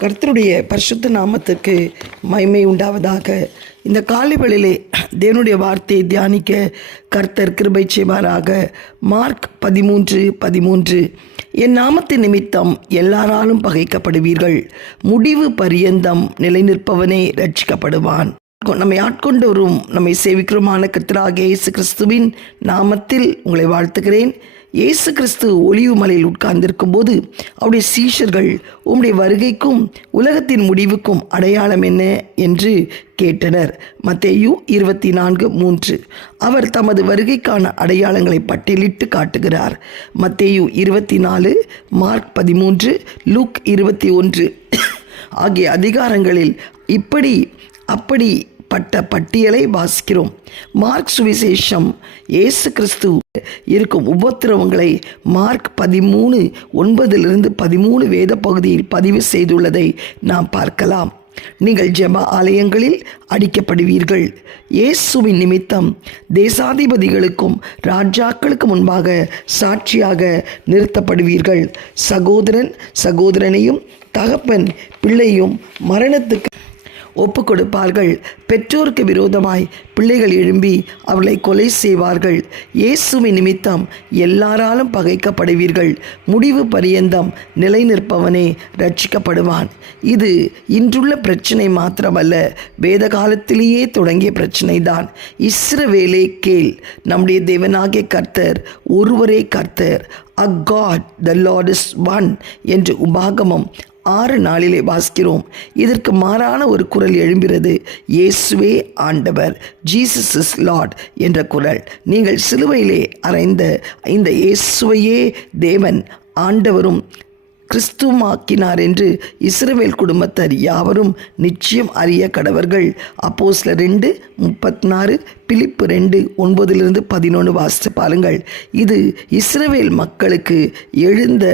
கர்த்தருடைய பரிசுத்த நாமத்துக்கு மய்மை உண்டாவதாக. இந்த காலைகளிலே தேவனுடைய வார்த்தையை தியானிக்க கர்த்தர் கிருபை செய்வாராக. மார்க் பதிமூன்று பதிமூன்று. என் நாமத்தின் நிமித்தம் எல்லாராலும் பகைக்கப்படுவீர்கள். முடிவு பரியந்தம் நிலைநிற்பவனே ரட்சிக்கப்படுவான் நம்மை ஆட்கொண்டு வரும் நம்மை சேவிக்கிறோமான கர்த்தராகிய இயேசு கிறிஸ்துவின் நாமத்தில் உங்களை வாழ்த்துகிறேன். இயேசு கிறிஸ்து ஒளிவு மலையில் உட்கார்ந்திருக்கும் போது அவருடைய சீஷர்கள் உம்முடைய வருகைக்கும் உலகத்தின் முடிவுக்கும் அடையாளம் என்ன என்று கேட்டனர். மத்தேயு இருபத்தி நான்கு மூன்று. அவர் தமது வருகைக்கான அடையாளங்களை பட்டியலிட்டு காட்டுகிறார். மத்தேயு இருபத்தி நாலு மார்க் பதிமூன்று லூக் இருபத்தி ஒன்று. ஆகிய அதிகாரங்களில் இப்படி அப்படி கொடுக்கப்பட்ட பட்டியலை வாசிக்கிறோம். மார்க் சுவிசேஷம் இயேசு கிறிஸ்து இருக்கும் உபத்திரவங்களை மார்க் பதிமூணு ஒன்பதிலிருந்து பதிமூணு வேத பகுதியில் பதிவு செய்துள்ளதை நாம் பார்க்கலாம். நீங்கள் ஜெப ஆலயங்களில் அடிக்கப்படுவீர்கள். இயேசுவின் நிமித்தம் தேசாதிபதிகளுக்கும் ராஜாக்களுக்கு முன்பாக சாட்சியாக நிறுத்தப்படுவீர்கள். சகோதரன் சகோதரனையும் தகப்பன் பிள்ளையும் மரணத்துக்கு ஒப்பு கொடுப்பார்கள் பெற்றோருக்கு விரோதமாய் பிள்ளைகள் எழும்பி அவளை கொலை செய்வார்கள். இயேசுவின் நிமித்தம் எல்லாராலும் பகைக்கப்படுவீர்கள். முடிவு பரியந்தம் நிலை நிற்பவனே ரட்சிக்கப்படுவான் இது இன்றுள்ள பிரச்சனை மாத்திரமல்ல வேத காலத்திலேயே தொடங்கிய பிரச்சனை தான் இஸ்ரவேலே கேள் நம்முடைய தேவனாகிய கர்த்தர் ஒருவரே கர்த்தர். A God the Lord is one என்று உபாகமம் ஆறு நாளிலே வாசிக்கிறோம். இதற்கு மாறான ஒரு குரல் எழும்புகிறது. இயேசுவே ஆண்டவர் ஜீசஸ் இஸ் லார்ட் என்ற குரல். நீங்கள் சிலுவையிலே அறைந்த இந்த இயேசுவையே தேவன் ஆண்டவரும் கிறிஸ்துவாக்கினார் என்று இஸ்ரவேல் குடும்பத்தார் யாவரும் நிச்சயம் அறிய கடவர்கள். அப்போ சில ரெண்டு முப்பத்தி நாலு பிலிப்பு ரெண்டு ஒன்பதிலிருந்து பதினொன்று வாசித்து பாருங்கள். இது இஸ்ரவேல் மக்களுக்கு எழுந்த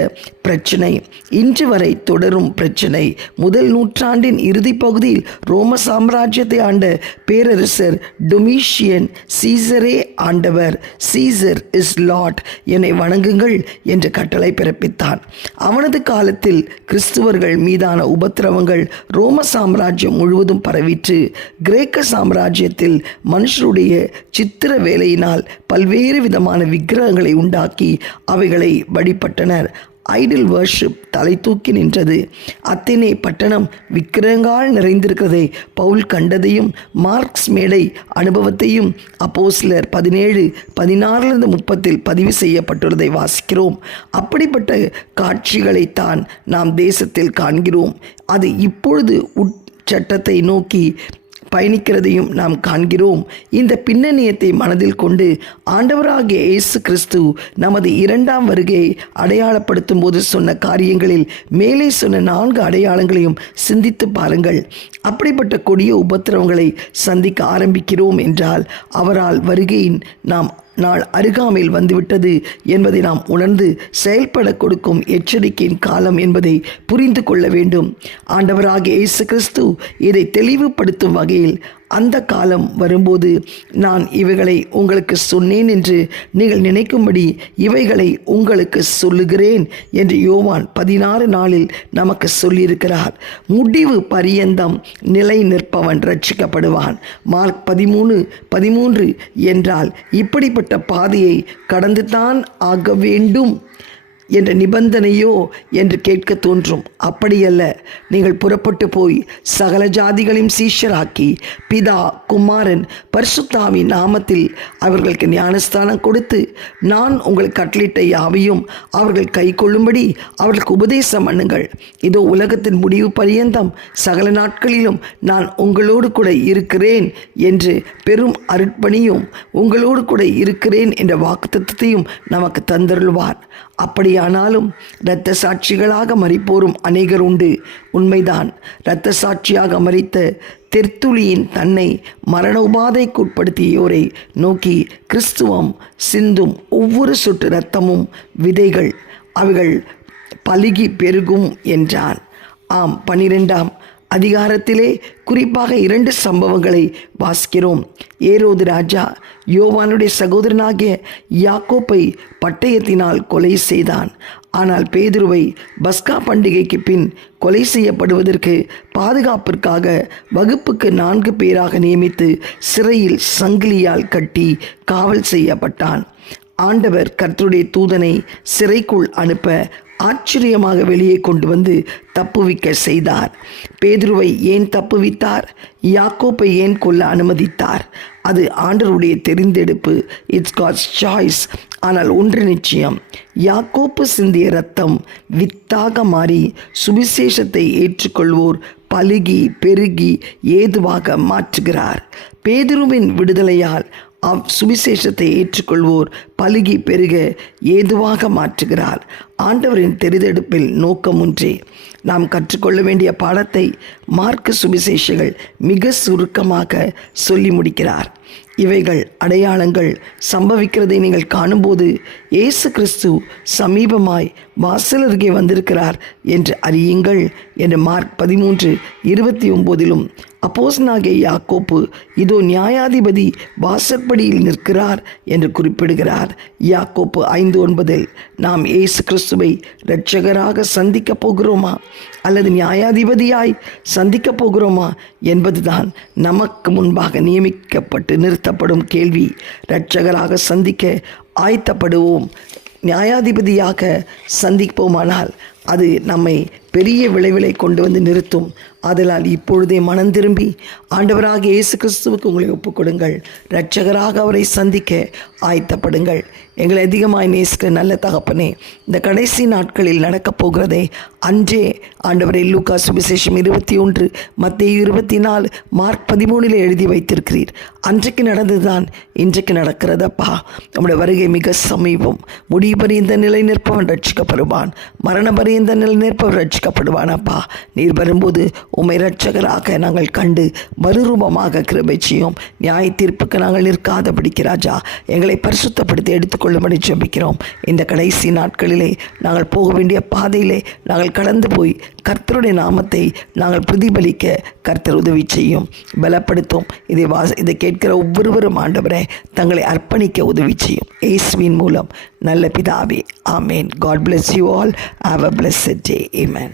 பிரச்சனை. இன்று வரை தொடரும் பிரச்சனை. முதல் நூற்றாண்டின் இறுதி பகுதியில் ரோம சாம்ராஜ்யத்தை ஆண்ட பேரரசர் டொமிஷியன் சீசரே ஆண்டவர். சீசர் இஸ் லாட் என்னை வணங்குங்கள் என்று கட்டளை பிறப்பித்தான். அவனது காலத்தில் கிறிஸ்துவர்கள் மீதான உபத்திரவங்கள் ரோம சாம்ராஜ்யம் முழுவதும் பரவிற்று. கிரேக்க சாம்ராஜ்யத்தில் மனுஷருடைய தன்னுடைய சித்திர வேலையினால் பல்வேறு விதமான விக்கிரகங்களை உண்டாக்கி அவைகளை வழிபட்டனர். ஐடில் வர்ஷிப் தலை தூக்கி நின்றது. அத்தனை பட்டணம் விக்கிரகால் நிறைந்திருக்கிறதை பவுல் கண்டதையும் மார்க்ஸ் மேடை அனுபவத்தையும் அப்போஸ்லர் பதினேழு பதினாறுலேருந்து முப்பத்தில் பதிவு செய்யப்பட்டுள்ளதை வாசிக்கிறோம். அப்படிப்பட்ட காட்சிகளைத்தான் நாம் தேசத்தில் காண்கிறோம். அது இப்பொழுது உட் சட்டத்தை நோக்கி பயணிக்கிறதையும் நாம் காண்கிறோம். இந்த பின்னணியத்தை மனதில் கொண்டு ஆண்டவராகிய இயேசு கிறிஸ்து நமது இரண்டாம் வருகையை அடையாளப்படுத்தும் போது சொன்ன காரியங்களில் மேலே சொன்ன நான்கு அடையாளங்களையும் சிந்தித்து பாருங்கள். அப்படிப்பட்ட கொடிய உபத்திரவங்களை சந்திக்க ஆரம்பிக்கிறோம் என்றால் அவரால் வருகையின் நாம் நாள் அருகாமையில் வந்துவிட்டது என்பதை நாம் உணர்ந்து செயல்பட கொடுக்கும் எச்சரிக்கையின் காலம் என்பதை புரிந்து கொள்ள வேண்டும். ஆண்டவராகிய இயேசு கிறிஸ்து இதை தெளிவுபடுத்தும் வகையில் அந்த காலம் வரும்போது நான் இவைகளை உங்களுக்கு சொன்னேன் என்று நீங்கள் நினைக்கும்படி இவைகளை உங்களுக்கு சொல்லுகிறேன் என்று யோவான் பதினாறு நாளில் நமக்கு சொல்லியிருக்கிறார். முடிவு பரியந்தம் நிலை நிற்பவன் ரட்சிக்கப்படுவான் மார்க் பதிமூணு பதிமூன்று என்றால் இப்படிப்பட்ட பாதையை கடந்துதான் ஆக வேண்டும். என்ற நிபந்தனையோ என்று கேட்க தோன்றும். அப்படியல்ல நீங்கள் புறப்பட்டு போய் சகல ஜாதிகளையும் சீஷராக்கி பிதா குமாரன் பரிசுத்தாவின் நாமத்தில் அவர்களுக்கு ஞானஸ்தானம் கொடுத்து நான் உங்களுக்கு கட்டளிட்ட யாவையும் அவர்கள் கை கொள்ளும்படி அவர்களுக்கு உபதேசம் பண்ணுங்கள். இதோ உலகத்தின் முடிவு பரியந்தம். சகல நாட்களிலும் நான் உங்களோடு கூட இருக்கிறேன் என்று பெரும் அருட்பணியும் உங்களோடு கூட இருக்கிறேன் என்ற வாக்குத்தத்தையும் நமக்கு தந்தருள்வார். ஆனாலும் இரத்த சாட்சிகளாக மறிப்போரும் அநேகர் உண்டு. உண்மைதான். இரத்த சாட்சியாக மறித்த தெர்த்துளியின் தன்னை மரண உபாதைக்குட்படுத்தியோரை நோக்கி கிறிஸ்துவம் சிந்தும் ஒவ்வொரு சுற்று இரத்தமும் விதைகள் அவைகள் பலுகி பெருகும் என்றான். ஆம் பனிரெண்டாம் அதிகாரத்திலே குறிப்பாக இரண்டு சம்பவங்களை வாசிக்கிறோம். ஏரோது ராஜா யோவானுடைய சகோதரனாகிய யாக்கோப்பை பட்டயத்தினால் கொலை செய்தான். ஆனால் பேதுருவை பஸ்கா பண்டிகைக்கு பின் கொலை செய்யப்படுவதற்கு பாதுகாப்பிற்காக வகுப்புக்கு நான்கு பேராக நியமித்து சிறையில் சங்கிலியால் கட்டி காவல் செய்யப்பட்டான். ஆண்டவர் கர்த்தருடைய தூதனை சிறைக்குள் அனுப்ப ஆச்சரியமாக வெளியே கொண்டு வந்து தப்புவிக்க செய்தார். பேதுருவை ஏன் தப்புவித்தார்? யாக்கோப்பை ஏன் கொல்ல அனுமதித்தார்? அது ஆண்டருடைய தெரிந்தெடுப்பு. இட்ஸ் காட்ஸ் சாய்ஸ் ஆனால் ஒன்று நிச்சயம். யாக்கோப்பு சிந்திய ரத்தம் வித்தாக மாறி சுவிசேஷத்தை ஏற்றுக்கொள்வோர் பலுகி பெருகி ஏதுவாக மாற்றுகிறார். பேதுருவின் விடுதலையால் சுவிசேஷத்தை ஏற்றுக்கொள்வோர் பலுகி பெருக ஏதுவாக மாற்றுகிறார். ஆண்டவரின் தெரிதெடுப்பில் நோக்கம் ஒன்றே. நாம் கற்றுக்கொள்ள வேண்டிய பாடத்தை மார்க்க சுவிசேஷங்கள் மிக சுருக்கமாக சொல்லி முடிக்கிறார். இவைகள் அடையாளங்கள் சம்பவிக்கிறதை நீங்கள் காணும்போது இயேசு கிறிஸ்து சமீபமாய் வாசல் அருகே வந்திருக்கிறார் என்று அறியுங்கள் என்று மார்க் பதிமூன்று இருபத்தி ஒம்போதிலும் அப்போசனாகிய யாக்கோப்பு இதோ நியாயாதிபதி வாசற்படியில் நிற்கிறார் என்று குறிப்பிடுகிறார். யாக்கோப்பு ஐந்து ஒன்பதில் நாம் ஏசு கிறிஸ்துவை இரட்சகராக சந்திக்கப் போகிறோமா? அல்லது நியாயாதிபதியாய் சந்திக்கப் போகிறோமா? என்பதுதான் நமக்கு முன்பாக நியமிக்கப்பட்டு நிறுத்தப்படும் கேள்வி. இரட்சகராக சந்திக்க ஆயத்தப்படுவோம். நியாயாதிபதியாக சந்திப்போமானால் அது நம்மை பெரிய விளைவிலை கொண்டு வந்து நிறுத்தும். ஆதலால் இப்பொழுதே மனம் திரும்பி ஆண்டவராக இயேசு கிறிஸ்துவுக்கு உங்களை ஒப்புக்கொடுங்கள். இரட்சகராக அவரை சந்திக்க ஆயத்தப்படுங்கள். எங்களை அதிகமாய் நேசிக்கிற நல்ல தகப்பனே இந்த கடைசி நாட்களில் நடக்கப் போகிறதே அன்றே ஆண்டவரை லூக்கா சுவிசேஷம் இருபத்தி ஒன்று மத்திய இருபத்தி நாலு மார்க் பதிமூணில் எழுதி வைத்திருக்கிறீர். அன்றைக்கு நடந்ததுதான் இன்றைக்கு நடக்கிறதப்பா. நம்முடைய வருகை மிக சமீபம். முடிவு பரியந்த நிலை நிற்பவன் ரட்சிக்கப்படுவான் மரண பரியந்த நிலை நிற்பவன் ரட்சி ரட்சிக்கப்படுவானப்பா நீர் வரும்போது உம்மை ரட்சகராக நாங்கள் கண்டு மறுரூபமாக கிருபை செய்யும். நியாய தீர்ப்புக்கு நாங்கள் நிற்காதபடிக்கு ராஜா எங்களை பரிசுத்தப்படுத்தி எடுத்துக்கொள்ளும்படி ஜெபிக்கிறோம். இந்த கடைசி நாட்களிலே நாங்கள் போக வேண்டிய பாதையிலே நாங்கள் கடந்து போய் கர்த்தருடைய நாமத்தை நாங்கள் பிரதிபலிக்க கர்த்தர் உதவி செய்யும். பலப்படுத்தும். இதை வாச இதை கேட்கிற ஒவ்வொருவரும் ஆண்டவரே தங்களை அர்ப்பணிக்க உதவி செய்யும். இயேசுவின் மூலம். நல்ல பிதாவே ஆமேன். God bless you all have a bless day amen